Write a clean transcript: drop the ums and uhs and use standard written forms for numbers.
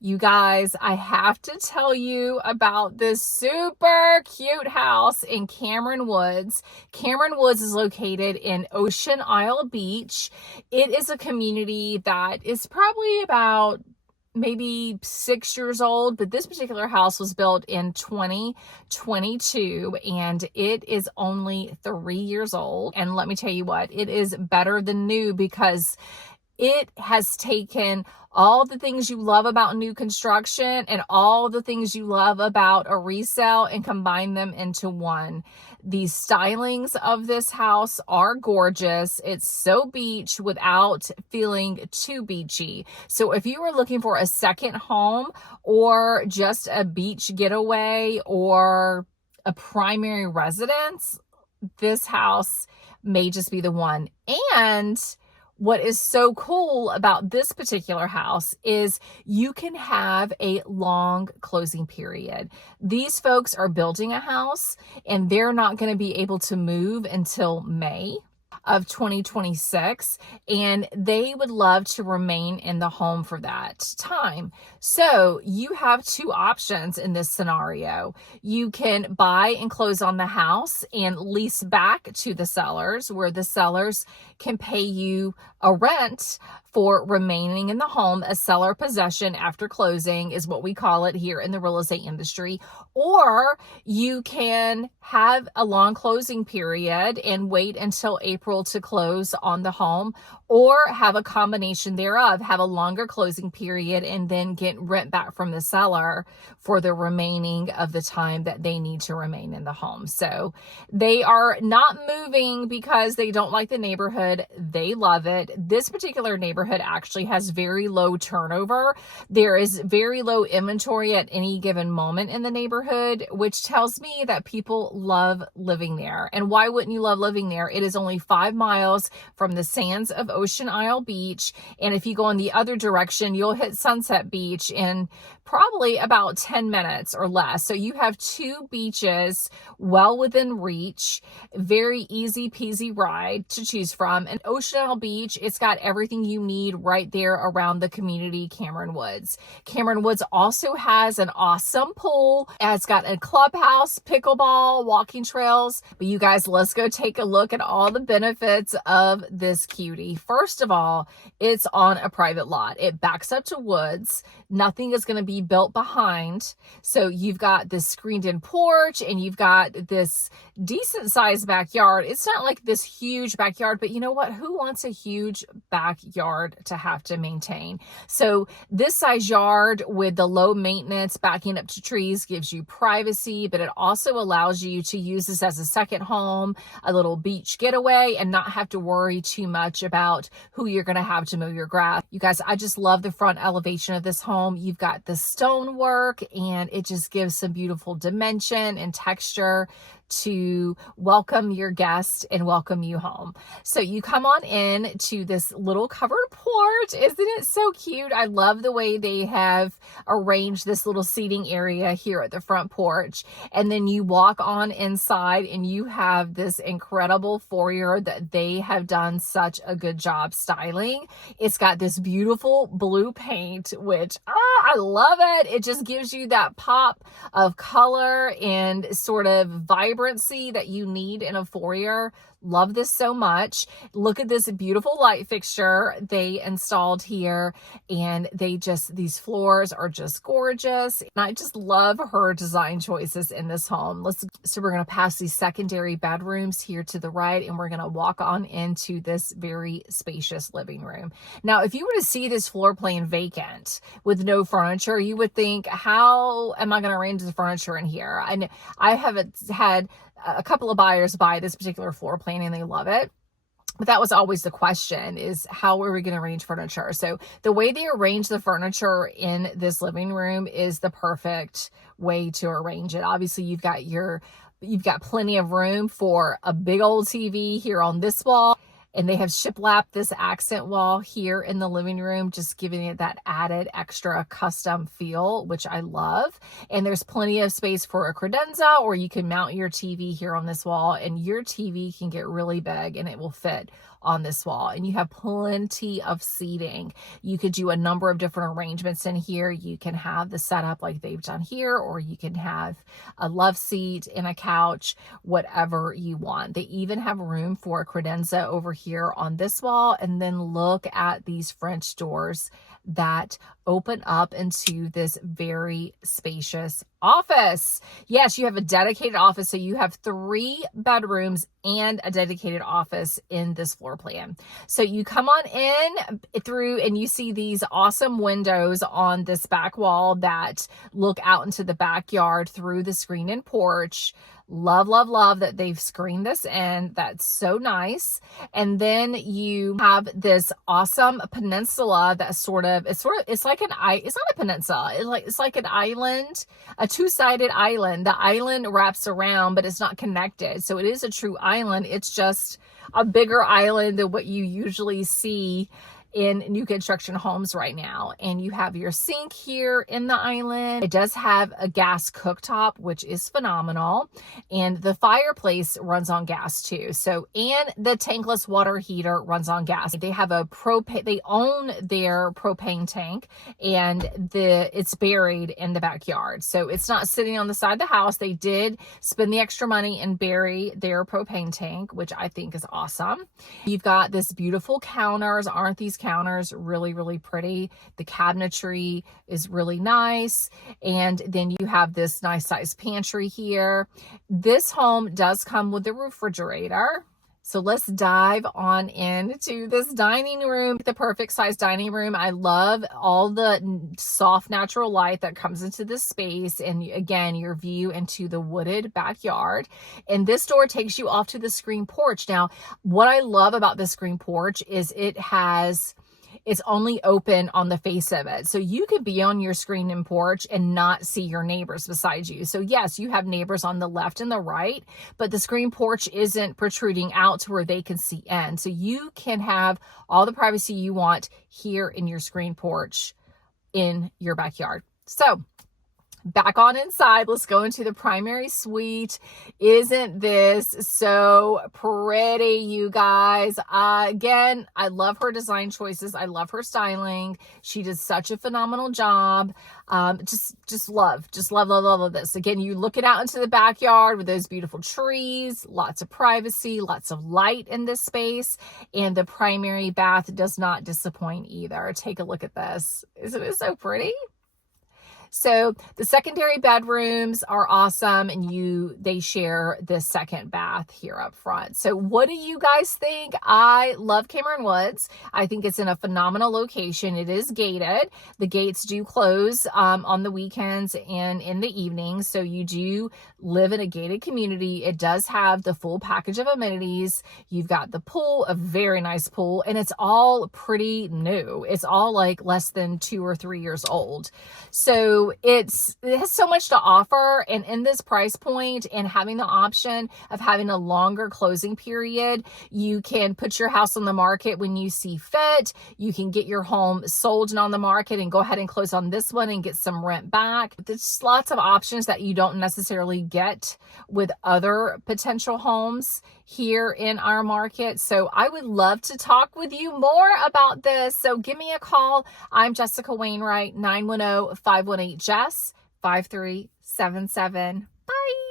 You guys, I have to tell you about this super cute house in Cameron Woods. Cameron Woods is located in Ocean Isle Beach. It is a community that is probably about maybe 6 years old, but this particular house was built in 2022 and it is only 3 years old. And let me tell you what, it is better than new because it has taken all the things you love about new construction and all the things you love about a resale and combine them into one. The stylings of this house are gorgeous. It's so beach without feeling too beachy. So if you were looking for a second home or just a beach getaway or a primary residence, this house may just be the one. And what is so cool about this particular house is you can have a long closing period. These folks are building a house and they're not going to be able to move until May of 2026, and they would love to remain in the home for that time. So you have two options in this scenario. You can buy and close on the house and lease back to the sellers, where the sellers can pay you a rent for remaining in the home. A seller possession after closing is what we call it here in the real estate industry. Or you can have a long closing period and wait until April to close on the home, or have a combination thereof, have a longer closing period and then get rent back from the seller for the remaining of the time that they need to remain in the home. So they are not moving because they don't like the neighborhood. They love it. This particular neighborhood actually has very low turnover. There is very low inventory at any given moment in the neighborhood, which tells me that people love living there. And why wouldn't you love living there? It is only 5 miles from the sands of Ocean Isle Beach. And if you go in the other direction, you'll hit Sunset Beach in probably about 10 minutes or less. So you have two beaches well within reach, very easy peasy ride to choose from. And Ocean Isle Beach, it's got everything you need right there around the community, Cameron Woods. Cameron Woods also has an awesome pool. It's got a clubhouse, pickleball, walking trails. But you guys, let's go take a look at all the benefits of this cutie. First of all, it's on a private lot. It backs up to woods. Nothing is going to be built behind. So you've got this screened in porch and you've got this decent sized backyard. It's not like this huge backyard, but you know what? Who wants a huge backyard to have to maintain? So this size yard with the low maintenance backing up to trees gives you privacy, but it also allows you to use this as a second home, a little beach getaway, and not have to worry too much about who you're going to have to mow your grass. You guys, I just love the front elevation of this home. You've got the stonework and it just gives some beautiful dimension and texture to welcome your guest and welcome you home. So you come on in to this little covered porch. Isn't it so cute? I love the way they have arranged this little seating area here at the front porch. And then you walk on inside and you have this incredible foyer that they have done such a good job styling. It's got this beautiful blue paint, which I love it. It just gives you that pop of color and sort of vibrancy that you need in a foyer. Love this so much. Look at this beautiful light fixture they installed here, and these floors are just gorgeous. And I just love her design choices in this home. So we're going to pass these secondary bedrooms here to the right, and we're going to walk on into this very spacious living room. Now, if you were to see this floor plan vacant with no furniture, you would think, how am I going to arrange the furniture in here? And I haven't had a couple of buyers buy this particular floor plan and they love it. But that was always the question, is how are we going to arrange furniture? So the way they arrange the furniture in this living room is the perfect way to arrange it. Obviously, you've got plenty of room for a big old TV here on this wall. And they have shiplapped this accent wall here in the living room, just giving it that added extra custom feel, which I love. And there's plenty of space for a credenza, or you can mount your TV here on this wall, and your TV can get really big and it will fit on this wall, and you have plenty of seating. You could do a number of different arrangements in here. You can have the setup like they've done here, or you can have a love seat and a couch, whatever you want. They even have room for a credenza over here on this wall. And then look at these French doors that open up into this very spacious office. Yes, you have a dedicated office. So you have 3 bedrooms and a dedicated office in this floor plan. So you come on in through and you see these awesome windows on this back wall that look out into the backyard through the screen-in porch. Love, love, love that they've screened this in. That's so nice. And then you have this awesome peninsula that it's like it's not a peninsula. It's like an island, a 2-sided island. The island wraps around, but it's not connected. So it is a true island. It's just a bigger island than what you usually see in new construction homes right now. And you have your sink here in the island. It does have a gas cooktop, which is phenomenal. And the fireplace runs on gas too. So, and the tankless water heater runs on gas. They have a they own their propane tank, and it's buried in the backyard. So it's not sitting on the side of the house. They did spend the extra money and bury their propane tank, which I think is awesome. You've got this beautiful counters. Aren't these counters really, really pretty? The cabinetry is really nice. And then you have this nice sized pantry here. This home does come with a refrigerator. So let's dive on into this dining room, the perfect size dining room. I love all the soft natural light that comes into this space. And again, your view into the wooded backyard. And this door takes you off to the screen porch. Now, what I love about this screen porch is it's only open on the face of it. So you could be on your screen and porch and not see your neighbors beside you. So yes, you have neighbors on the left and the right, but the screen porch isn't protruding out to where they can see in. So you can have all the privacy you want here in your screen porch in your backyard. So back on inside, let's go into the primary suite. Isn't this so pretty, you guys? Again, I love her design choices. I love her styling. She does such a phenomenal job. Just love this. Again, you look it out into the backyard with those beautiful trees, lots of privacy, lots of light in this space. And the primary bath does not disappoint either. Take a look at this. Isn't it so pretty? So the secondary bedrooms are awesome, and they share the second bath here up front. So what do you guys think? I love Cameron Woods. I think it's in a phenomenal location. It is gated. The gates do close on the weekends and in the evenings. So you do live in a gated community. It does have the full package of amenities. You've got the pool, a very nice pool, and it's all pretty new. It's all like less than 2 or 3 years old. So it has so much to offer, and in this price point and having the option of having a longer closing period, you can put your house on the market when you see fit. You can get your home sold and on the market and go ahead and close on this one and get some rent back. There's lots of options that you don't necessarily get with other potential homes here in our market. So I would love to talk with you more about this. So give me a call. I'm Jessica Wainwright, 910-518-JESS 5377. Bye.